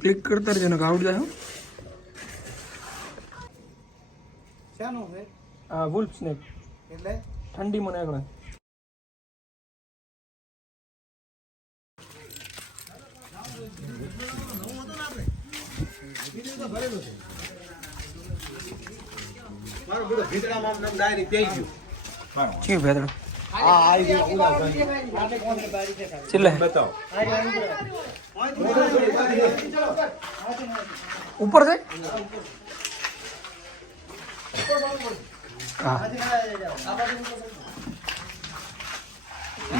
Click કરતા રહેજો ને આવડી જાય. શાનું છે આ વુલ્ફ સ્નેક એટલે ઠંડીમાં નાખડે. મારો બેટો ભીતરામાં આમ ડાયરેક્ટ પેઈ ગયો. છે ભેદડો આ આવી ગયો ઉલા ભાઈ. છેલ્લે બતાવો. ઉપર છે. હા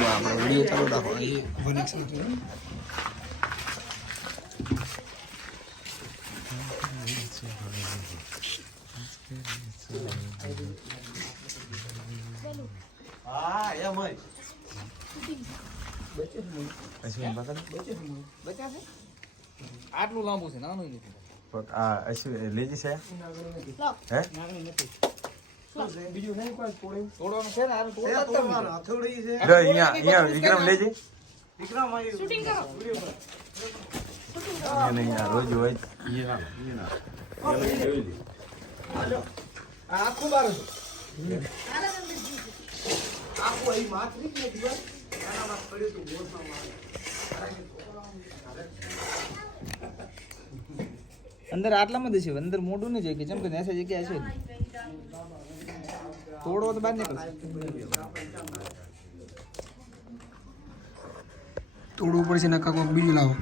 આપણે વિડીયો ચાલુ રાખો. એ વનિક્સ નથી. હા એમ હોય. આટલું લાંબુ છે નાનું નથી. બીજું નહીં કોઈ તોડવાનું છે ને આ તોડવાનું હથોડી છે. વિક્રમ લેજે વિક્રમ આવી શૂટિંગ કરો. રોજ હોય આખું બાર આખું અહીં માથરી ને દિવસ એનામાં પડ્યું તું બોલમાં મારે. અંદર આટલામાં જ છે અંદર મોઢું નહીં છે કે જેમ કે નેસે જગ્યા છે તોડો તો બહાર નીકળશે. તોડવું પડશે ને કાકો બીજું લાવો.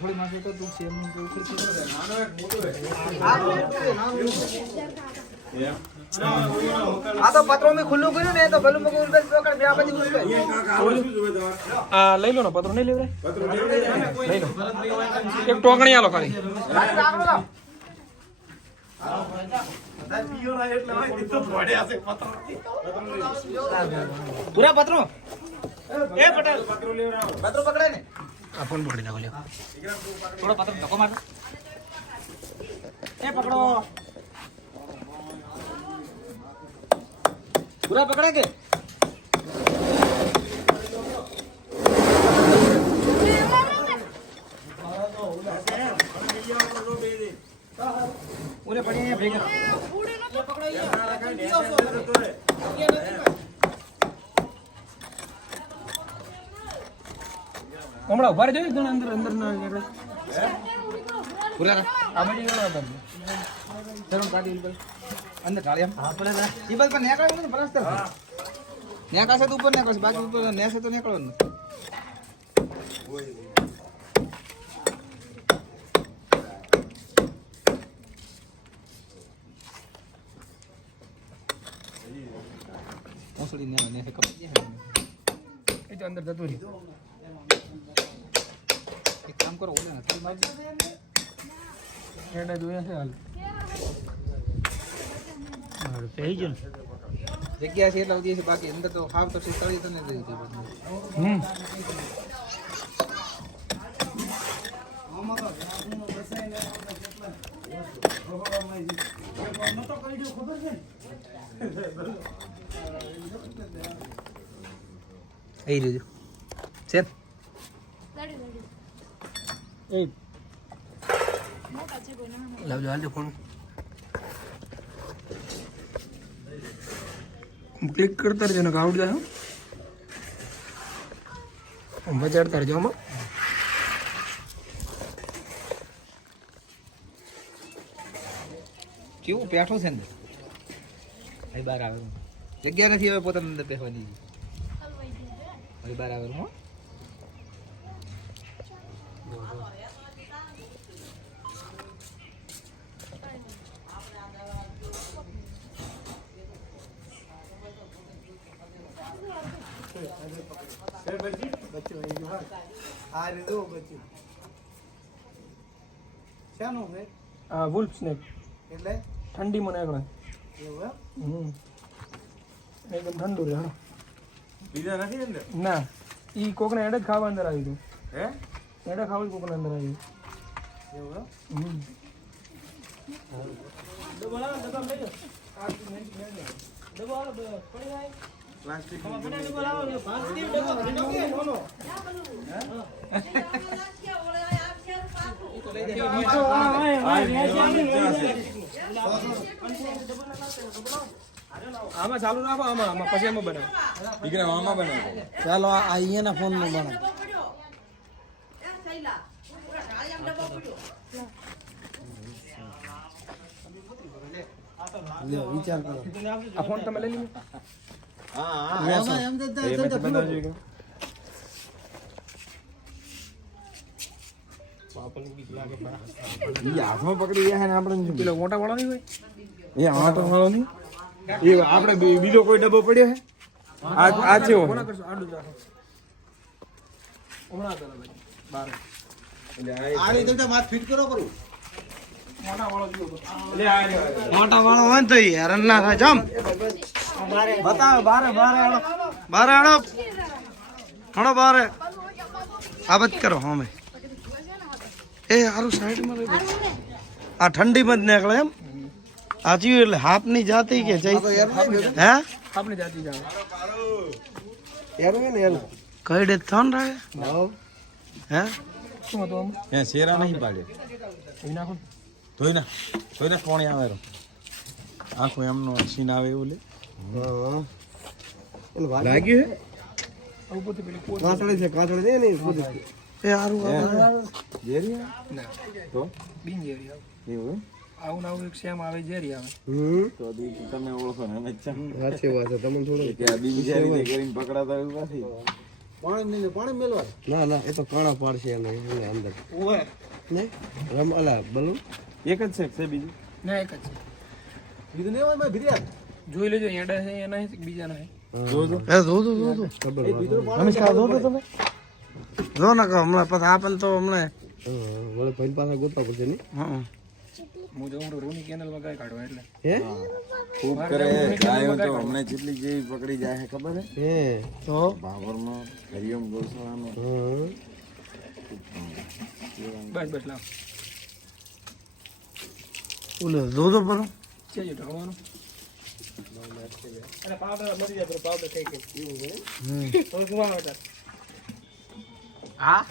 થોડી માથે તો તું છે એમ આ તો પત્રો મેં ખુલ્લું કર્યું ને તો ભલું મગું ઉલબેલ પકડ બે આપી દીધું. આ લઈ લો ને પત્રો નહીં લેવરે લઈ લો. એક ટોકણી આલો ખાલી. પૂરા પત્રો એ પટેલ પત્રો પકડે ને આ ફોન પકડી નાખો લ્યો. થોડો પત્ર ધક્કો માર એ પકડો પૂરા પકડે કે ઉરે પડી ભેગા ઉડે ન તો પકડો હમણાં ઉભા રહેજો એકદમ અંદર અંદર ના નીકળે. પૂરા આ બધી ગણો હતા. ચલો કાઢી ઉલબેલ અંદર ઢાળી આમ આપણે ટેબલ પર નીકળવાનું ને પ્લાસ્ટર નીકળશે તો ઉપર નીકળશે બાકી ઉપર નેસે તો નીકળવાનું. મોસડી ને નેસે કપી જાય એ તો અંદર જતું રહ્યું. એક કામ કરો ઓલે નથી મારજો એડા જોયા છે હાલ. જગ્યા છે એટલે ઉધી છે બાકી અંદર તો હાવ તો તળી તો નહીં દીધી. એ રહ્યું છે એ લાવજો હાલજો ફોન. ક્લિક કરતા રહેજો ને આવડી જાય. મજાડતા રહેજો આમાં. કેવું પેઠો છે અંદર અહીં બહાર આવે જગ્યા નથી હવે પોતાની અંદર બેસવાની અહીં બહાર આવે હો આ રીતો બચ્યું શાનું છે આ વુલ્ફ સ્નેક એટલે ઠંડીમાં નાખડે. એવું એકદમ ઠંડુ રહે. હાલો. બીજા નથી અંદર ના ઈ કોકને એડે જ ખાવા અંદર આવી ગયું. હે એડે ખાવા કોકને અંદર આવી એવું ગયું. પ્લાસ્ટિક એવું આમાં ચાલુ રાખો આમાં પછી એમાં બનાવો દીકરા મામા બનાવો ચાલો આ અહીંયાના ફોનમાં બનાવ વિચાર કરો આ ફોન તમે લઈ લીધો હાથમાં પકડી ગયા ને આપણે પેલો મોટા વાળો નહીં હોય એ આટો વાળો નહીં એ આપણે બીજો કોઈ ડબ્બો પડ્યો હે આ છે કોના કરશો આડું જ રાખો હમણાં કરો ભાઈ બાર આ રીતે વાત ફિટ કરો કરું મોટા વાળો જુઓ મોટા વાળો હોય ને તો હેરાન ના થાય જમ બતાવો બારે આડો હણો બારે આ બત કરો હમે એ હારું સાઈડ માં આ ઠંડી માં જ નીકળે એમ આજી એટલે હાફ ની જાતી કે જઈ હે આપણે જાતી જાવ કઈડે થોન રહે હે શું હતું આમ હે શેરા નહીં પાડે એ નાખો ધોઈ ના કોણ આવે રો આખો એમનો સીન આવે એવું લે લાગ્યું હે ઉપરથી પેલી કોટ એ હારું જેરી ના તો બિન જેરી આવે એવું આવું આવું એક સેમ આવે જેરી આવે તો તમે ઓળખો ને અમે ચા સાચી વાત છે તમને થોડું કે આ બીજી રીતે કરીને પકડાતા એવું નથી ના ના એ તો કાણા પાડશે એને અંદર ને રમ અલા બલુ એક જ છે બીજું ના એક જ છે જોઈ લેજો એડા છે એના છે બીજા ના એ જો ખબર નમસ્કાર જો તમે જો ના કહો હમણાં પછી આપણ તો હમણાં વળે ભાઈ પાસે ગોતવા પડશે ને હા હું જઉં રોની કેનલ માં ગાય કાઢવા એટલે હે ખૂબ કરે ગાયો તો હમણાં જેટલી જેવી પકડી જાય છે ખબર હે હે તો બાબરમાં હરિયમ ગોસ્વામી બસ લાવ ઓલે જો પર છે જે ઢાળવાનું અરે પાવડર મરી જાય pero પાવડર થઈ ગઈ એવું હે તો શું આવે તાર હા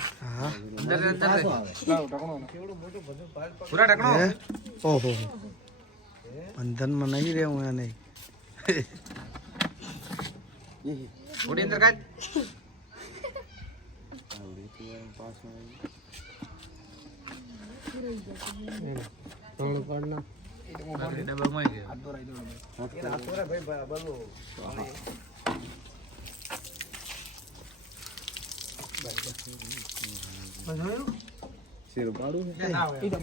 અંદર લાવ ઢાળવાનું પૂરા ઢાળવાનું ઓહો બંધન માં નહીં રહેવું એ નહીં ઓડી અંદર કાઢ થોડું કાઢ ના ડબલ માં ગયો હાથ દોરાઈ શેર પાડું દો